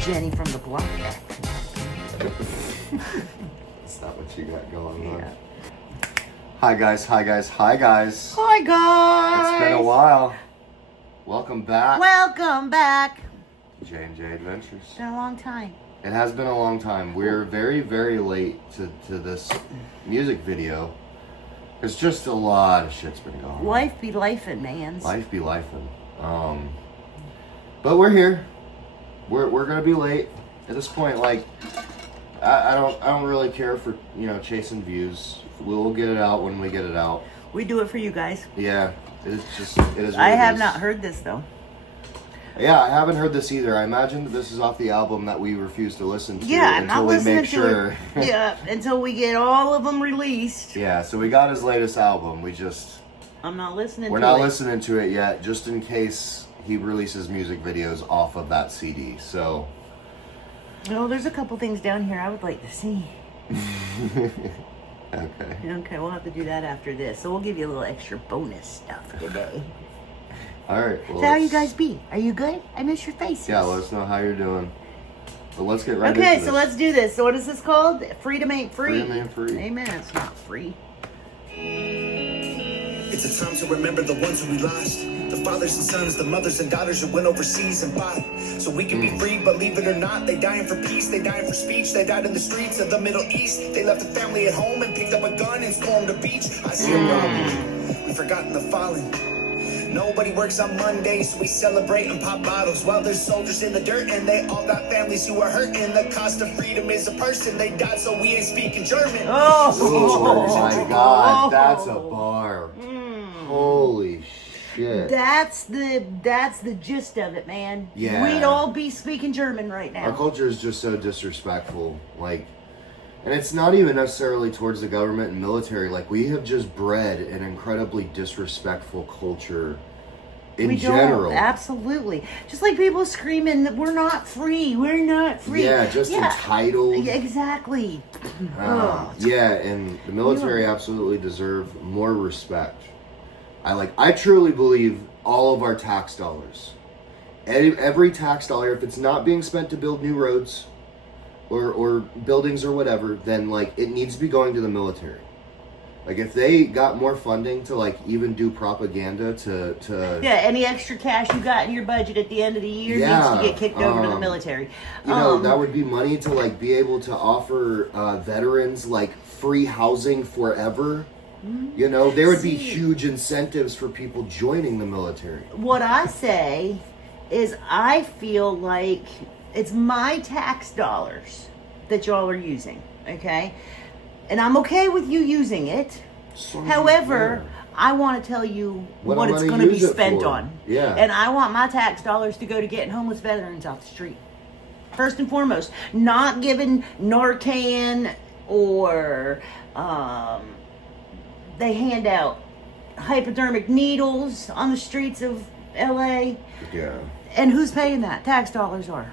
Jenny from the block back. That's not what you got going on. Yeah. Hi guys. Hi guys. It's been a while. Welcome back. Welcome back. J&J Adventures. It's been a long time. It has been a long time. We're very, very late to this music video. There's just a lot of shit's been going on. Life be lifing, man. Life be lifing. But we're here. We're gonna be late at this point. Like, I don't really care for chasing views. We'll get it out when we get it out. We do it for you guys. Yeah, it is. What I have it is. not heard this though. Yeah, I haven't heard this either. I imagine that this is off the album that we refuse to listen to Yeah, until not we listening make to sure. it. Yeah, until we get all of them released. Yeah, so we got his latest album. I'm not listening. We're not listening to it yet, just in case he releases music videos off of that CD. So. No, there's a couple things down here I would like to see. Okay, we'll have to do that after this. So we'll give you a little extra bonus stuff today. All right. Well, so how you guys be? Are you good? I miss your faces. Yeah, let us know how you're doing. But let's get right into this. this. So let's do this. So what is this called? Freedom ain't free. Freedom ain't free. Amen. It's not free. It's a time to remember the ones who we lost. The fathers and sons, the mothers and daughters who went overseas and fought. So we can be free, believe it or not. They dying for peace, they dying for speech. They died in the streets of the Middle East. They left the family at home and picked up a gun and stormed the beach. I see a robbery. We've forgotten the fallen. Nobody works on Mondays, so we celebrate and pop bottles. While there's soldiers in the dirt and they all got families who are hurting. The cost of freedom is a person. They died so we ain't speaking German. Oh my God, that's a bar. Holy shit. That's the gist of it, man. Yeah. We'd all be speaking German right now. Our culture is just so disrespectful. Like, and it's not even necessarily towards the government and military. Like, we have just bred an incredibly disrespectful culture in general. Absolutely. Just like people screaming that we're not free. We're not free. Yeah, just entitled. Yeah, exactly. Yeah, and the military absolutely deserve more respect. I truly believe all of our tax dollars, every tax dollar, if it's not being spent to build new roads or buildings or whatever, then it needs to be going to the military. If they got more funding to even do propaganda to any extra cash you got in your budget at the end of the year needs to get kicked over to the military. That would be money to be able to offer veterans free housing forever. There would be huge incentives for people joining the military. What I say is I feel like it's my tax dollars that y'all are using, okay? And I'm okay with you using it. However, I want to tell you what it's going to be spent on. Yeah. And I want my tax dollars to go to getting homeless veterans off the street. First and foremost, not giving Narcan or they hand out hypodermic needles on the streets of LA. Yeah. And who's paying that? Tax dollars are.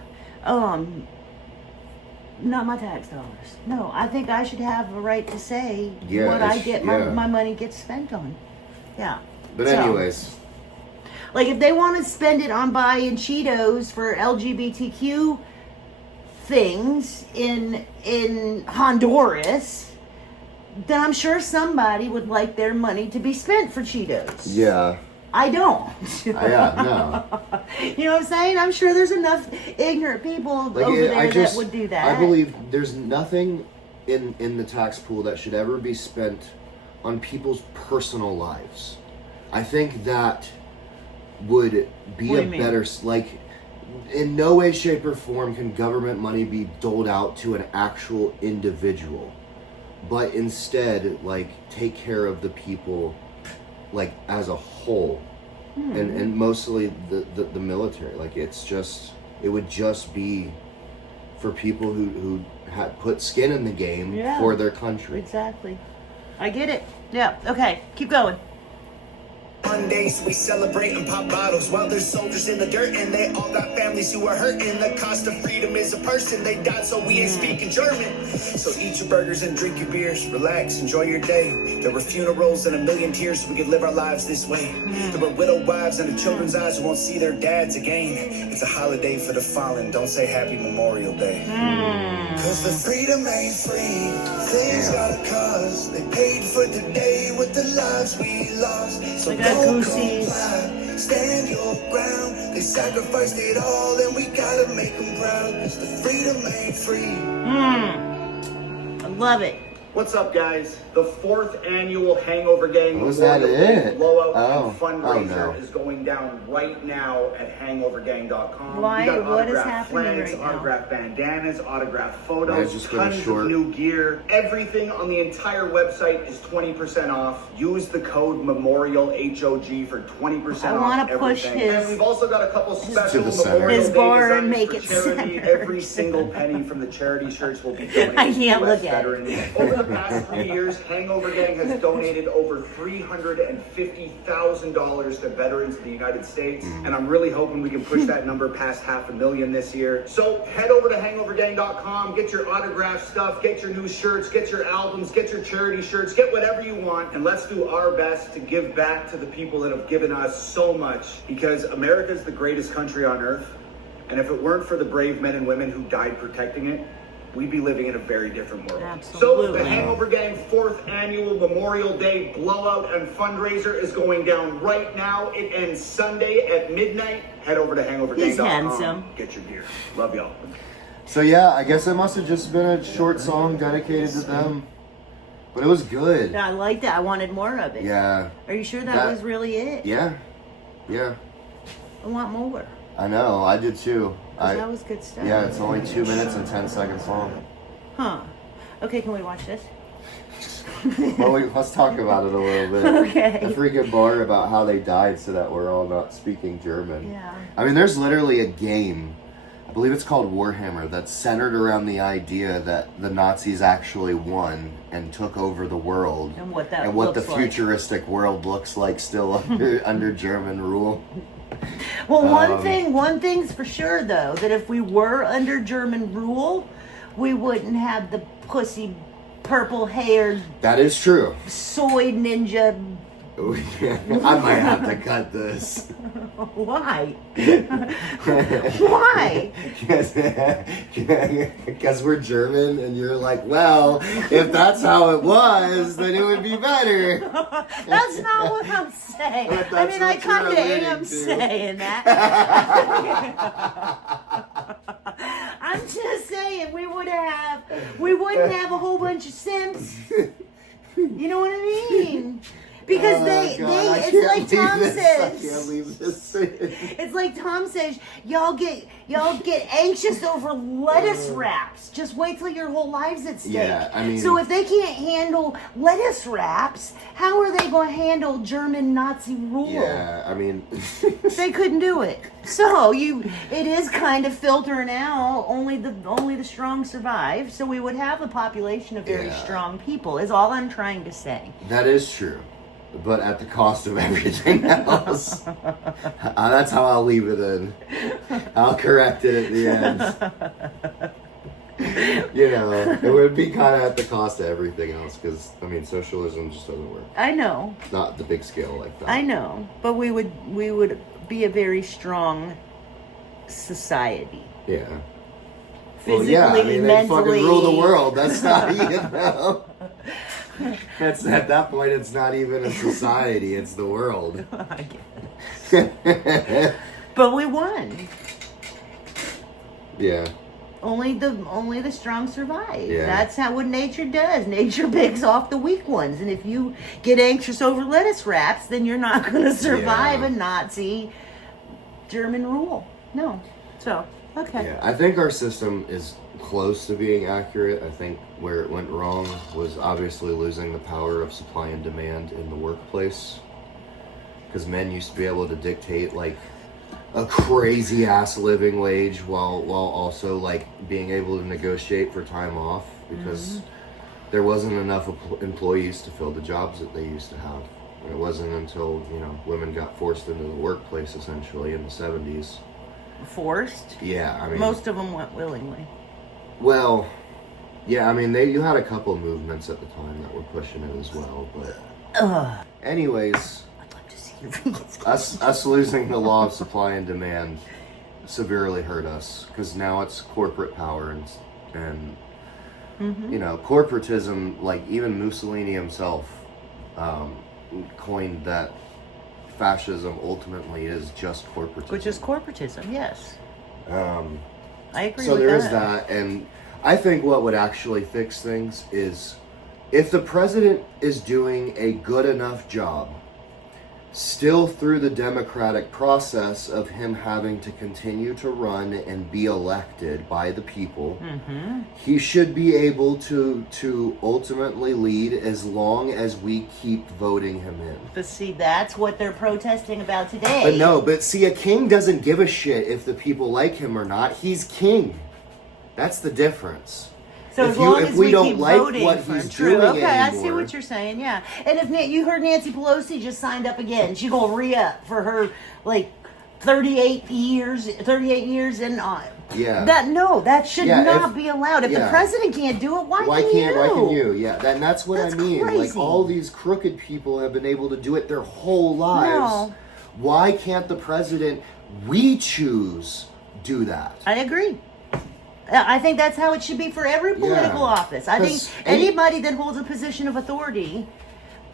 Not my tax dollars. No, I think I should have a right to say what I get my money gets spent on. Yeah. But anyways. If they want to spend it on buying Cheetos for LGBTQ things in Honduras, then I'm sure somebody would like their money to be spent for Cheetos. Yeah. I don't. Yeah, no. You know what I'm saying? I'm sure there's enough ignorant people over there that would do that. I believe there's nothing in the tax pool that should ever be spent on people's personal lives. I think that would be better... in no way, shape, or form can government money be doled out to an actual individual. But instead, take care of the people, as a whole, and mostly the military. It would just be for people who had put skin in the game for their country. Exactly. I get it. Yeah. Okay. Keep going. Sunday, so we celebrate and pop bottles while there's soldiers in the dirt and they all got families who are hurting. The cost of freedom is a person. They died so we ain't speaking German. So eat your burgers and drink your beers. Relax, enjoy your day. There were funerals and a million tears so we could live our lives this way. There were widowed wives and the children's eyes who won't see their dads again. It's a holiday for the fallen. Don't say Happy Memorial Day. Cause the freedom ain't free. Things got a cost. They paid for today with the lives we lost. So Look at don't Goosey's. comply. Stand your ground. They sacrificed it all and we gotta make them proud. Cause the freedom ain't free. I love it. What's up, guys? The 4th annual Hangover Gang Was that it? blowout Oh. and fundraiser Oh, no. is going down right now at hangovergang.com. Why? We got What is autographed happening flags, right now? autographed bandanas, autographed Mine's photos, just been a tons short- of new gear. Everything on the entire website is 20% off. Use the code Memorial HOG for 20% I off wanna push everything. his- And we've also got a couple special the center. Memorial His Day bar designs and make for it charity. center. Every single penny from the charity shirts will be donated I can't to look US at it. veterans. Over the past 3 years, Hangover Gang has donated over $350,000 to veterans of the United States, and I'm really hoping we can push that number past 500,000 this year. So head over to hangovergang.com, get your autograph stuff, get your new shirts, get your albums, get your charity shirts, get whatever you want, and let's do our best to give back to the people that have given us so much, because America is the greatest country on earth, and if it weren't for the brave men and women who died protecting it, we'd be living in a very different world. Absolutely. So the Hangover Gang 4th annual Memorial Day blowout and fundraiser is going down right now. It ends Sunday at midnight. Head over to hangovergang.com. He's handsome. Get your gear. Love y'all. So yeah, I guess it must have just been a short song dedicated to them. But it was good. I liked it. I wanted more of it. Yeah. Are you sure that That- was really it? Yeah. Yeah. I want more. I know, I did too. 'Cause that was good stuff. Yeah, it's only 2 minutes and 10 seconds long. Huh. Okay, can we watch this? Well, let's talk about it a little bit. Okay. The freaking bar about how they died so that we're all not speaking German. Yeah. I mean, there's literally a game, I believe it's called Warhammer, that's centered around the idea that the Nazis actually won and took over the world. And what that and what the looks like. futuristic world looks like still under German rule. Well, one thing's for sure though, that if we were under German rule, we wouldn't have the pussy, purple-haired, That is true. soy ninja. I might have to cut this. Why? Why? Because we're German and you're like, well, if that's how it was, then it would be better. That's not what I'm saying. But I that's mean, I what you're kind of alluding am to. saying that. I'm just saying we wouldn't have a whole bunch of simps. You know what I mean? Because it's like Tom says. I can't leave this. It's like Tom says, y'all get anxious over lettuce wraps. Just wait till your whole life's at stake. Yeah, I mean- so if they can't handle lettuce wraps, how are they going to handle German Nazi rule? Yeah, I mean, They couldn't do it. So it is kind of filtering out. Only the strong survive. So we would have a population of very Yeah. strong people. Is all I'm trying to say. that is true. But at the cost of everything else. That's how I'll leave it in. I'll correct it at the end. You know, it would be kind of at the cost of everything else because, I mean, socialism just doesn't work. I know. Not the big scale like that. I know, but we would be a very strong society. Yeah. Physically, Well, yeah, I mean, they mentally. fucking rule the world. That's not, you know. That's, at that point, it's not even a society, it's the world. I guess. But we won. Yeah. Only the strong survive. Yeah. That's what nature does. Nature picks off the weak ones, and if you get anxious over lettuce wraps, then you're not going to survive Yeah. a Nazi German rule. No. So okay. Yeah, I think our system is close to being accurate. I think where it went wrong was obviously losing the power of supply and demand in the workplace. Because men used to be able to dictate like a crazy ass living wage while also like being able to negotiate for time off because there wasn't enough employees to fill the jobs that they used to have. It wasn't until, women got forced into the workplace, essentially, in the 70s. Forced? Yeah, I mean... Most of them went willingly. Well, yeah, I mean, you had a couple movements at the time that were pushing it as well, but... Anyways... I'd like to see your vegans. Us losing the law of supply and demand severely hurt us, because now it's corporate power and corporatism. Like even Mussolini himself coined that fascism ultimately is just corporatism. Which is corporatism, yes. I agree so with there that. is that, and I think what would actually fix things is if the president is doing a good enough job still through the democratic process of him having to continue to run and be elected by the people, he should be able to ultimately lead as long as we keep voting him in. But see, that's what they're protesting about today. But see, a king doesn't give a shit if the people like him or not. He's king. That's the difference. So if we don't like what he's doing okay, anymore. I see what you're saying, yeah. And if you heard Nancy Pelosi just signed up again, she's going to re-up for her, 38 years and on. Yeah. That should not be allowed. If the president can't do it, why can you? Yeah, that's what I mean. Crazy. Like, all these crooked people have been able to do it their whole lives. No. Why can't the president we choose do that? I agree. I think that's how it should be for every political office. I think anybody that holds a position of authority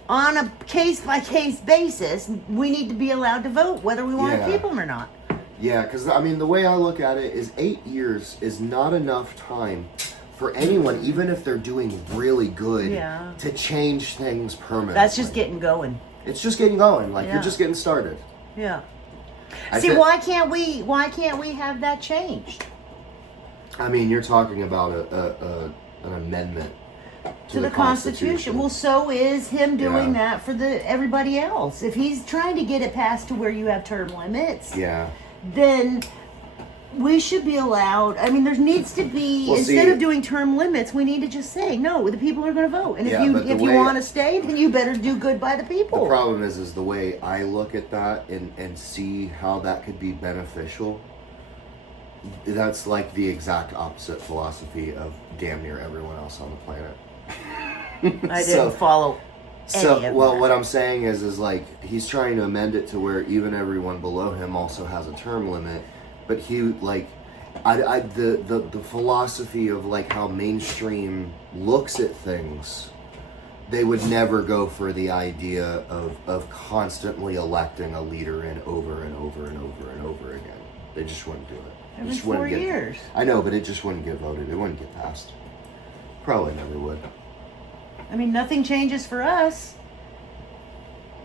on a case-by-case basis, we need to be allowed to vote whether we want to keep them or not. Yeah, because, I mean, the way I look at it is 8 years is not enough time for anyone, even if they're doing really good, to change things permanently. That's just getting going. It's just getting going. You're just getting started. Yeah. Why can't we have that changed? I mean, you're talking about an amendment to the Constitution. Well, so is him doing that for everybody else. If he's trying to get it passed to where you have term limits, then we should be allowed. I mean, there needs to be, instead of doing term limits, we need to just say, no, the people are going to vote. And if you want to stay, then you better do good by the people. The problem is the way I look at that and see how that could be beneficial. That's like the exact opposite philosophy of damn near everyone else on the planet. I didn't follow any of that. What I'm saying is he's trying to amend it to where even everyone below him also has a term limit, but the philosophy of how mainstream looks at things, they would never go for the idea of constantly electing a leader in over and over and over and over again. They just wouldn't do it. Every 4 years. I know, but it just wouldn't get voted. It wouldn't get passed. Probably never would. I mean, nothing changes for us.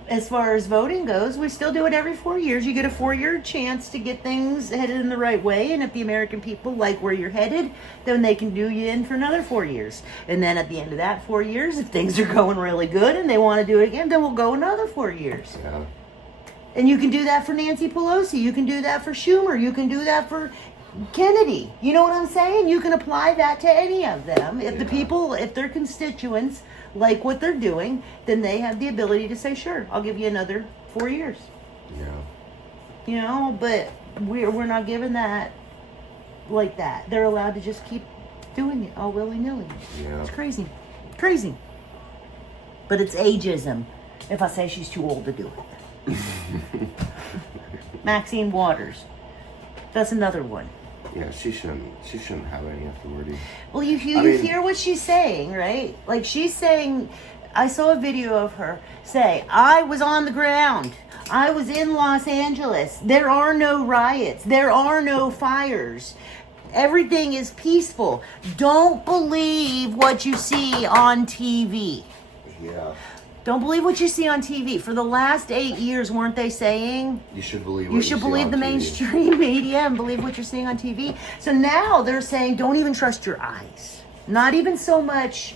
As far as voting goes, we still do it every 4 years. You get a 4-year chance to get things headed in the right way. And if the American people like where you're headed, then they can do you in for another 4 years. And then at the end of that 4 years, if things are going really good and they want to do it again, then we'll go another 4 years. Yeah. And you can do that for Nancy Pelosi. You can do that for Schumer. You can do that for Kennedy. You know what I'm saying? You can apply that to any of them. If the people, if their constituents like what they're doing, then they have the ability to say, sure, I'll give you another 4 years. Yeah. But we're not given that like that. They're allowed to just keep doing it all willy-nilly. Yeah. It's crazy. Crazy. But it's ageism if I say she's too old to do it. Maxine Waters. That's another one. Yeah, she shouldn't have any authority. Well, you hear what she's saying, right? She's saying, I saw a video of her say, I was on the ground. I was in Los Angeles. There are no riots. There are no fires. Everything is peaceful. Don't believe what you see on TV. Yeah. Don't believe what you see on TV. For the last 8 years, weren't they saying you should believe the mainstream media and believe what you're seeing on TV? So now they're saying don't even trust your eyes. Not even so much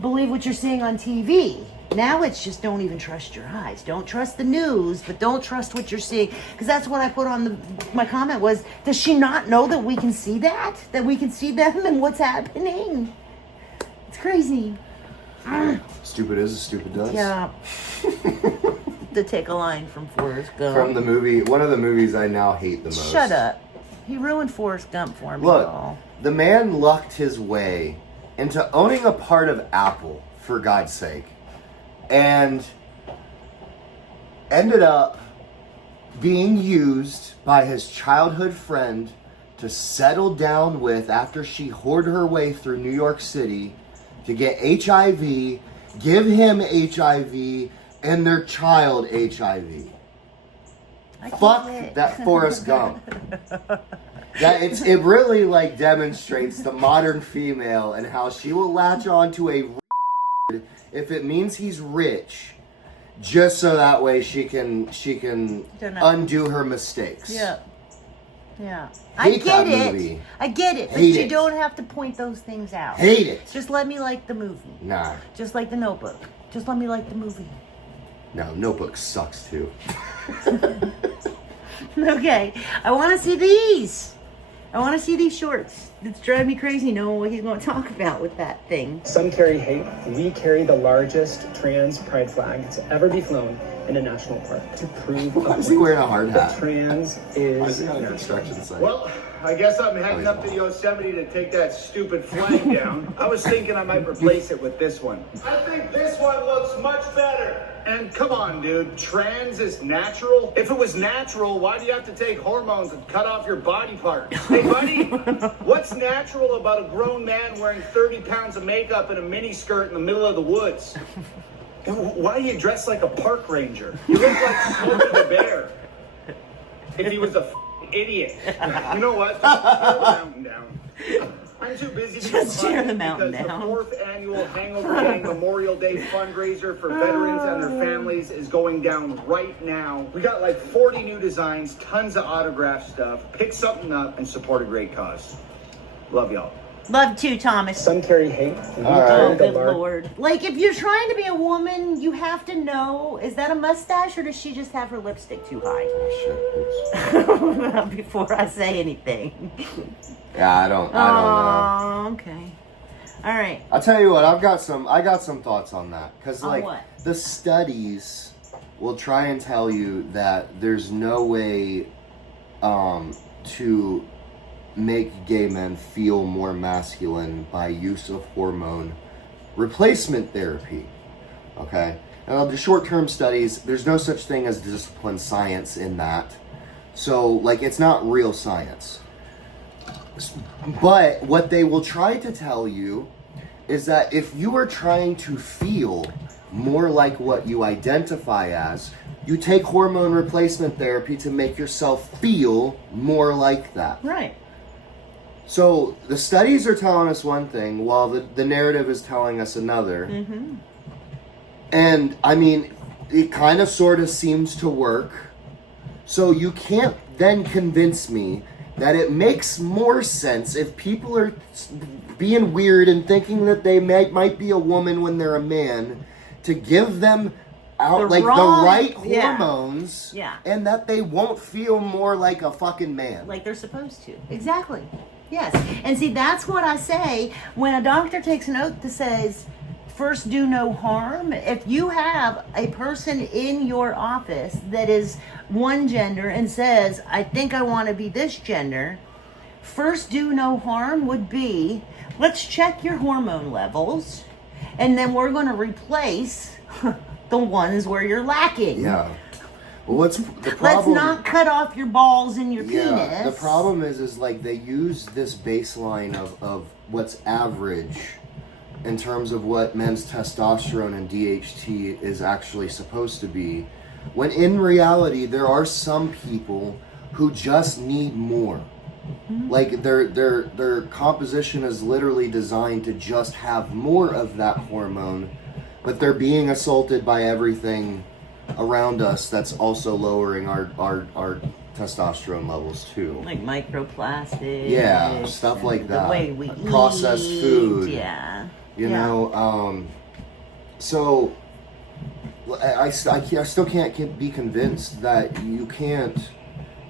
believe what you're seeing on TV. Now it's just don't even trust your eyes. Don't trust the news, but don't trust what you're seeing. Because that's what I put on my comment was, does she not know that we can see that? That we can see them and what's happening? It's crazy. Stupid is as stupid does. Yeah. To take a line from Forrest Gump. From the movie, one of the movies I now hate the most. Shut up. He ruined Forrest Gump for me. Look, y'all. the man lucked his way into owning a part of Apple, for God's sake, and ended up being used by his childhood friend to settle down with after she whored her way through New York City to get HIV, give him HIV, and their child HIV. Fuck that Forrest Gump. It really like demonstrates the modern female and how she will latch on to a if it means he's rich, just so that way she can undo her mistakes. Yeah. Yeah. Hate I get that it. movie. I get it. But Hate you it. don't have to point those things out. Hate it. Just let me like the movie. Nah. Just like the Notebook. Just let me like the movie. No, Notebook sucks too. Okay. I want to see these. I want to see these shorts. It's driving me crazy knowing what he's going to talk about with that thing. Some carry hate. We carry the largest trans pride flag to ever be flown in a national park to prove Why is he wearing a hard that hat? trans Why is is he on a natural. construction site? Well, I guess I'm heading up to the Yosemite to take that stupid flag down. I was thinking I might replace it with this one. I think this one looks much better. And come on, dude, trans is natural? If it was natural, why do you have to take hormones and cut off your body parts? Hey, buddy, what's natural about a grown man wearing 30 pounds of makeup and a mini skirt in the middle of the woods? And why are you dressed like a park ranger? You look like Smokey the Bear. If he was a idiot. You know what? Just tear the mountain down. I'm too busy to Just be tear funny the mountain because down. the 4th annual Hangover Gang Memorial Day fundraiser for veterans and their families is going down right now. We got like 40 new designs, tons of autograph stuff. Pick something up and support a great cause. Love y'all. Love to, Thomas. Some carry hate. We All right. Oh, carry the good large. Lord. Like, if you're trying to be a woman, you have to know, is that a mustache or does she just have her lipstick too high? Oh, shit, oops. Before I say anything. Yeah, I don't know. Oh, okay. All right. I'll tell you what, I got some thoughts on that. Because, On like, what? the studies will try and tell you that there's no way to make gay men feel more masculine by use of hormone replacement therapy. Okay? Now, the short-term studies, there's no such thing as disciplined science in that. So, like, it's not real science. But what they will try to tell you is that if you are trying to feel more like what you identify as, you take hormone replacement therapy to make yourself feel more like that. Right. So the studies are telling us one thing while the narrative is telling us another. Mm-hmm. And I mean, it kind of sort of seems to work. So you can't then convince me that it makes more sense if people are being weird and thinking that they might be a woman when they're a man, to give them out The right hormones, Yeah. and that they won't feel more like a fucking man. Like they're supposed to. Exactly. Yes. And see, that's what I say when a doctor takes an oath that says, first do no harm. If you have a person in your office that is one gender and says, I think I want to be this gender, first do no harm would be, let's check your hormone levels, and then we're going to replace the ones where you're lacking. Yeah. Well, what's the problem? Let's not cut off your balls and your Yeah, penis. the problem is like they use this baseline of what's average in terms of what men's testosterone and DHT is actually supposed to be, when in reality there are some people who just need more. Mm-hmm. Like their composition is literally designed to just have more of that hormone, but they're being assaulted by everything around us that's also lowering our testosterone levels too. Like microplastics. Yeah, stuff like that. The way we eat. Processed food. Yeah. You know, so I still can't be convinced that you can't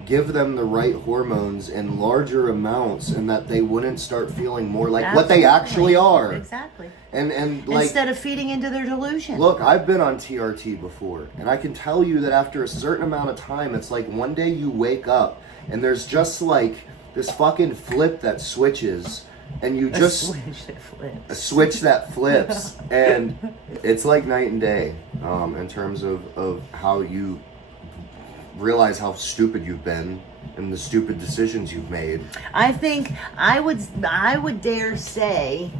give them the right hormones in larger amounts, and that they wouldn't start feeling more like what they actually are. Exactly. And like, instead of feeding into their delusion. look, I've been on TRT before, and I can tell you that after a certain amount of time, it's like one day you wake up and there's just like this fucking flip that switches, and you just a switch that flips, and it's like night and day in terms of how you realize how stupid you've been and the stupid decisions you've made. I think I would dare say,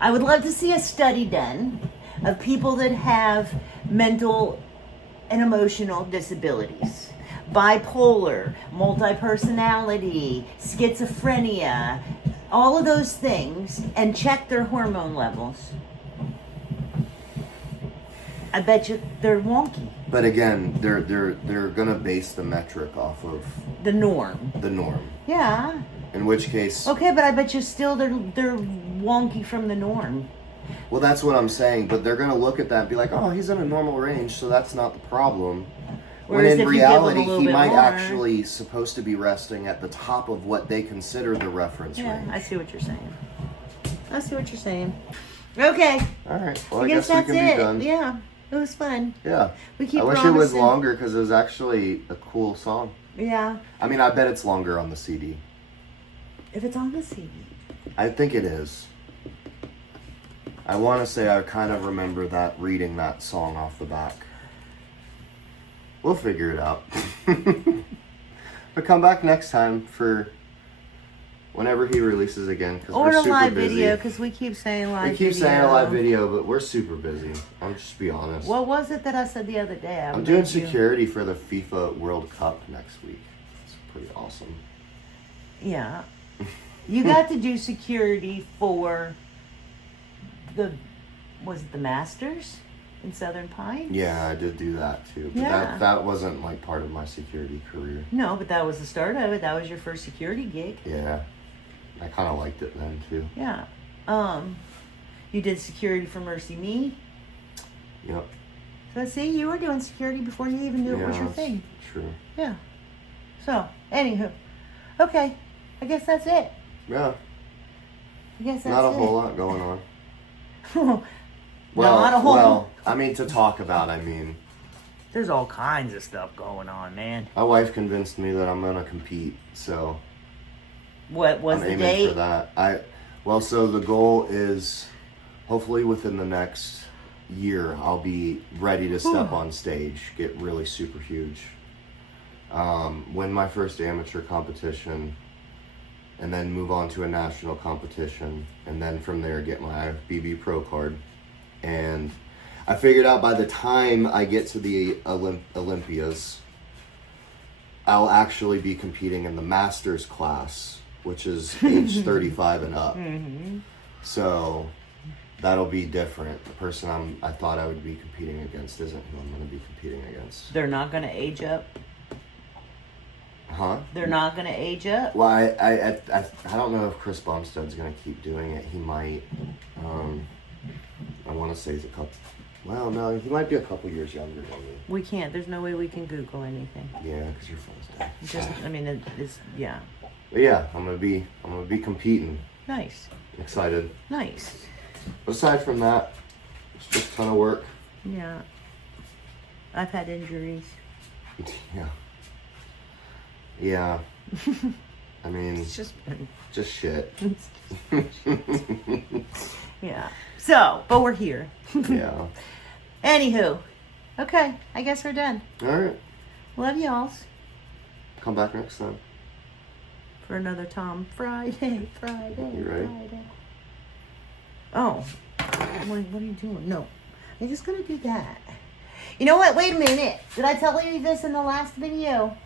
I would love to see a study done of people that have mental and emotional disabilities. Bipolar, multi-personality, schizophrenia, all of those things, and check their hormone levels. I bet you they're wonky. But again, they're gonna base the metric off of The norm. the norm. Yeah. In which case, Okay, but I bet you still they're wonky from the norm. well, that's what I'm saying. But they're gonna look at that and be like, "Oh, he's in a normal range, so that's not the problem." Whereas When in if you give him a reality, little he bit might more- actually supposed to be resting at the top of what they consider the reference Yeah, range. I see what you're saying. I see what you're saying. Okay. All right. Well, I guess we that's can it. be done. Yeah. It was fun. Yeah. We keep I wish it was promising- longer because it was actually a cool song. Yeah. I mean, I bet it's longer on the CD. If it's on the CD. I think it is. I want to say I kind of remember that reading that song off the back. We'll figure it out. But come back next time for whenever he releases again. Cause Or we're a super live busy. video, because we keep saying live We keep video. saying a live video, but we're super busy. I'll just be honest. What was it that I said the other day? I'm doing security for the FIFA World Cup next week. It's pretty awesome. Yeah. You got to do security for was it the Masters in Southern Pines? Yeah, I did do that too. But Yeah. that wasn't like part of my security career. No, but that was the start of it. That was your first security gig. Yeah. I kind of liked it then too. Yeah. You did security for Mercy Me. Yep. So see, you were doing security before you even knew it was your that's thing. True. Yeah. So, anywho. Okay. I guess that's it. Yeah. I guess that's Not a it. whole lot going on. Well, not a whole well, I mean, to talk about, I mean, There's all kinds of stuff going on, man. my wife convinced me that I'm going to compete, so What was I'm the aiming date? for that. So the goal is hopefully within the next year, I'll be ready to step on stage, get really super huge, win my first amateur competition, and then move on to a national competition, and then from there get my BB Pro card. And I figured out by the time I get to the Olympias, I'll actually be competing in the Masters class, which is age 35 and up. Mm-hmm. So that'll be different. The person I thought I would be competing against isn't who I'm going to be competing against. They're not going to age up. Huh? They're not going to age up. Well, I don't know if Chris Bumstead's going to keep doing it. He might. I want to say he's a couple. Well, no, he might be a couple years younger than me. We can't. There's no way we can Google anything. Yeah, because your phone's dead. Just, I mean, it's yeah. But yeah, I'm gonna be competing. Nice. Excited. Nice. But aside from that, it's just a ton of work. Yeah. I've had injuries. Yeah. Yeah. I mean, It's just been. just shit. Yeah. So, but we're here. Yeah. Anywho. Okay. I guess we're done. All right. Love y'all. Come back next time. For another Tom Friday. You ready? Friday. Oh. What are you doing? No. I'm just going to do that. You know what? Wait a minute. Did I tell you this in the last video?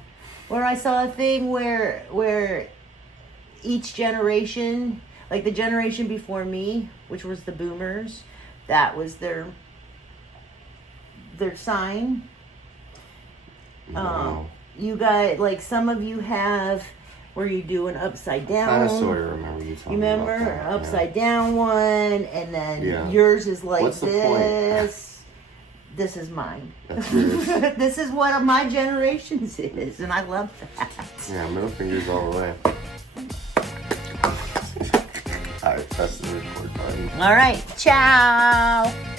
Where I saw a thing where each generation, like the generation before me, which was the boomers, that was their sign. No. You guys, like some of you have where you do an upside down. Kind of sort of remember you You talking about remember that. upside down one, and then Yeah. yours is like What's the point? this. this is mine. That's yours. This is what my generation's is, and I love that. Yeah, middle fingers all the way. Alright, press the record button. All right, ciao.